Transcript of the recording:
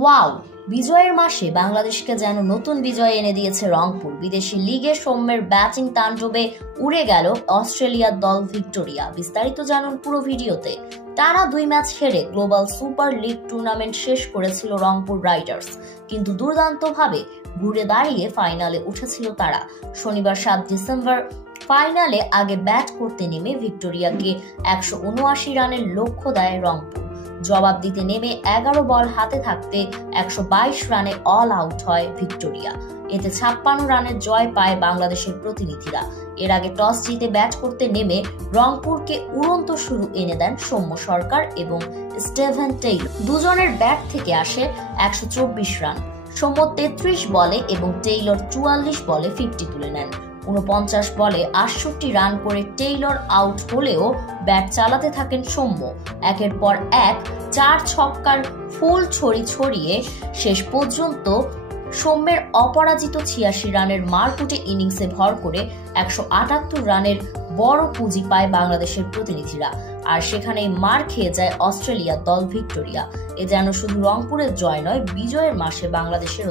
Wow, বিজয়ের মাসে বাংলাদেশকে যেন নতুন বিজয় এনে দিয়েছে রংপুর। বিদেশি লিগে সৌম্যের ব্যাটিং তাণ্ডবে উড়ে গেল অস্ট্রেলিয়ার দল ভিক্টোরিয়া। বিস্তারিত জানুন পুরো ভিডিওতে। টানা 2 ম্যাচ হেরে গ্লোবাল সুপার লিগ টুর্নামেন্ট শেষ করেছিল রংপুর রাইডার্স, কিন্তু দুর্দান্তভাবে ঘুরে দাঁড়িয়ে ফাইনালে উঠেছিল তারা। শনিবার 7 ডিসেম্বর ফাইনালে আগে ব্যাট করতে নেমে ভিক্টোরিয়াকে 179 রানের লক্ষ্য দেয় রংপুর। জবাব দিতে নেমে 11 বল হাতে থাকতে 122 রানে অল আউট হয় ভিক্টোরিয়া। এতে 56 রানের জয় পায় বাংলাদেশের প্রতিনিধিরা। এর আগে টস জিতে ব্যাট করতে নেমে রংপুরকে উড়ন্ত শুরু এনে দেন সৌম্য সরকার এবং স্টিভেন টেইলর। দুজনের ব্যাট থেকে আসে 124 রান। সৌম্য 33 বলে এবং টেইলর 44 বলে 50 তুলে নেন। 49 বলে 68 রান করে টেইলর আউট হলেও ব্যাট চালাতে থাকেন সৌম্য। একের পর এক 4 ছক্কার ফুল ছড়িয়ে শেষ পর্যন্ত সৌম্যের অপরাজিত 86 রানের মারকুটে ইনিংসে ভর করে 178 রানের বড় পুঁজি পায় বাংলাদেশের প্রতিনিধিরা। আর সেখানেই মার খেয়ে যায় অস্ট্রেলিয়ার দল ভিক্টোরিয়া। এ যেন শুধু রংপুরের জয় নয়, বিজয়ের মাসে বাংলাদেশের